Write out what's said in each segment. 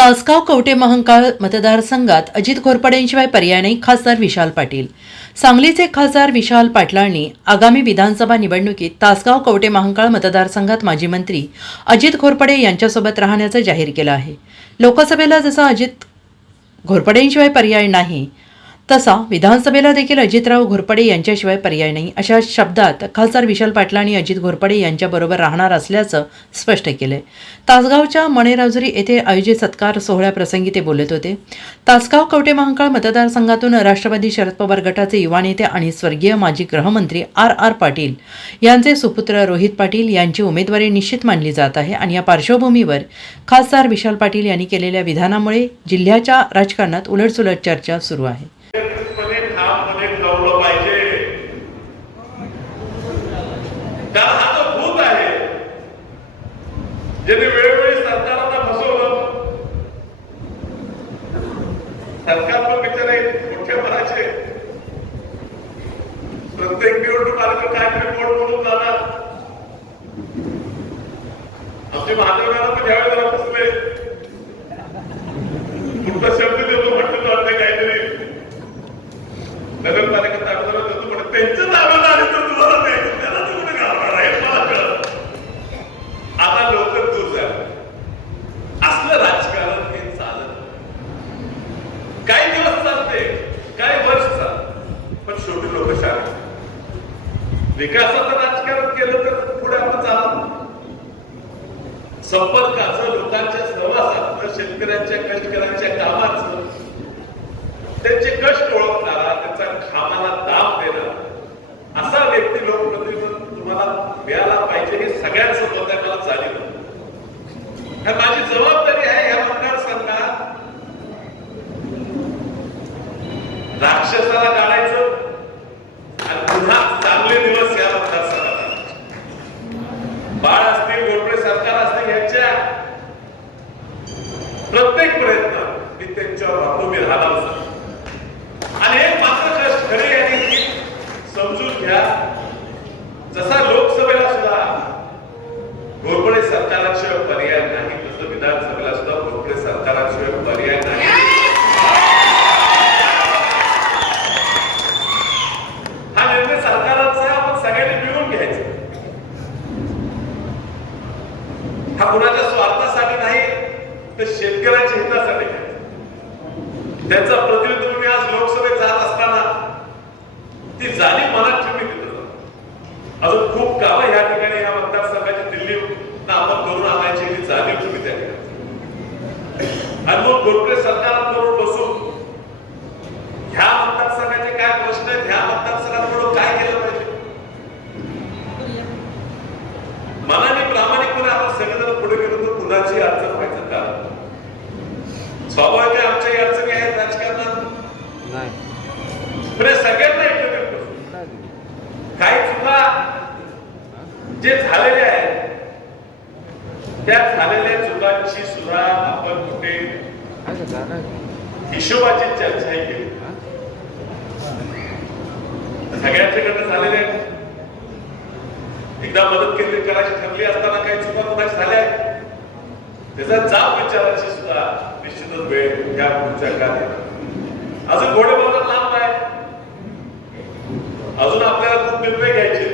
तासगाव कवटे महांकाळ मतदारसंघात अजित घोरपडेंशिवाय पर्याय नाही खासदार विशाल पाटील. सांगलीचे खासदार विशाल पाटलांनी आगामी विधानसभा निवडणुकीत तासगाव कवटे महांकाळ मतदारसंघात माजी मंत्री अजित घोरपडे यांच्यासोबत राहण्याचं जाहीर केलं आहे. लोकसभेला जसं अजित घोरपडेंशिवाय पर्याय नाही तसा विधानसभेला देखील अजितराव घोरपडे यांच्याशिवाय पर्याय नाही अशा शब्दात खासदार विशाल पाटलांनी अजित घोरपडे यांच्याबरोबर राहणार असल्याचं स्पष्ट केलंय. तासगावच्या मणेराजुरी येथे आयोजित सत्कार सोहळ्याप्रसंगी ते बोलत होते. तासगाव कवटे महांकाळ मतदारसंघातून राष्ट्रवादी शरद पवार गटाचे युवा नेते आणि स्वर्गीय माजी गृहमंत्री आर आर पाटील यांचे सुपुत्र रोहित पाटील यांची उमेदवारी निश्चित मानली जात आहे आणि या पार्श्वभूमीवर खासदार विशाल पाटील यांनी केलेल्या विधानामुळे जिल्ह्याच्या राजकारणात उलटसुलट चर्चा सुरू आहे. सरकार विचार बिचारे मोठे भरायचे प्रत्येक निवडणूक आलं तर काहीतरी बोर्ड म्हणून जाणार आमचे महादेवराला पण घ्यावे जरा बसले पुढचा शब्द देतो म्हटलं वाटतं काहीतरी नगरपालिका तालुक्याला देतो पण त्यांचं नावं आले तर तुम्हाला द्यायचं त्याला तुम्ही घालणार आहे मला कळलं. आता लोक दूर झाले असलं राजकारण हे चालत नाही. काही दिवस चालते काही वर्ष चालते पण शेवटी लोक शांत विकासाचं राजकारण केलं तर पुढे आपण चालत संपर्काचं लोकांच्या सहवासाचं शेतकऱ्यांच्या कष्टकऱ्यांच्या कामाचं त्यांचे कष्ट ओळखणारा त्यांचा खामाला दाब देणार असा व्यक्ती लोकप्रतिनिधी तुम्हाला मिळाला पाहिजे हे सगळ्यांचं मत आहे मला चालेल आहे. माझी जबाबदारी आहे या मतदारसंघात राक्षसाला झाला होता आणि हे मात्र खरे यांनी समजून घ्या जसा लोकसभेला सुद्धा घोरपडे सरकाराशिवाय पर्याय नाही तसं विधानसभेला सुद्धा घोरपडे सरकाराशिवाय पर्याय नाही. हा निर्णय सरकाराचा आपण सगळ्यांनी मिळून घ्यायचा. हा कुणाच्या स्वार्थासाठी नाही तर शेतकऱ्याच्या हितासाठी त्यांचा प्रतिनिधित्व मी आज लोकसभेत जात असताना ती जाणीव मनात ठेवली तिथं अजून खूप कामं या ठिकाणी या मतदारसंघाची दिल्ली आपण करून आणायची ही जाणीव तुम्ही त्या आणि मग गोडके सरकारांबरोबर बसून ह्या मतदारसंघाचे काय प्रश्न आहेत ह्या मतदारसंघांबरोबर काय केलं पाहिजे? मनाने प्रामाणिकपणे आपण सगळेजण पुढे गेलो तर कुणाची अडचण व्हायचं कारण स्वाभाविक आहे आमच्याही अडचणी आहेत राजकारणात नाही पण हे सगळ्यांना एकत्रित बसून काही चुका झालेले आहेत त्या झालेल्या चुकांची सुद्धा आपण कुठे हिशोबाची चर्चा केली सगळ्यांच्याकडनं झालेले आहेत. एकदा मदत केली करायची ठरली असताना काही चुका कुणाच्या झाल्या आहेत. त्याचा जाब विचारायची सुद्धा निश्चितच वेळ या पुढच्या काळात अजून घोडे बघत लांब आहे अजून आपल्याला खूप निर्णय घ्यायचे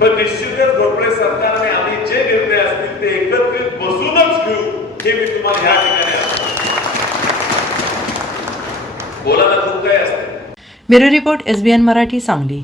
पण निश्चितच घोरपडे सरकारने आम्ही जे निर्णय असतील ते एकत्रित बसूनच घेऊ हे मी तुम्हाला ह्या ठिकाणी बोलायला खूप काही असते. Bureau report SBN Marathi Sangli.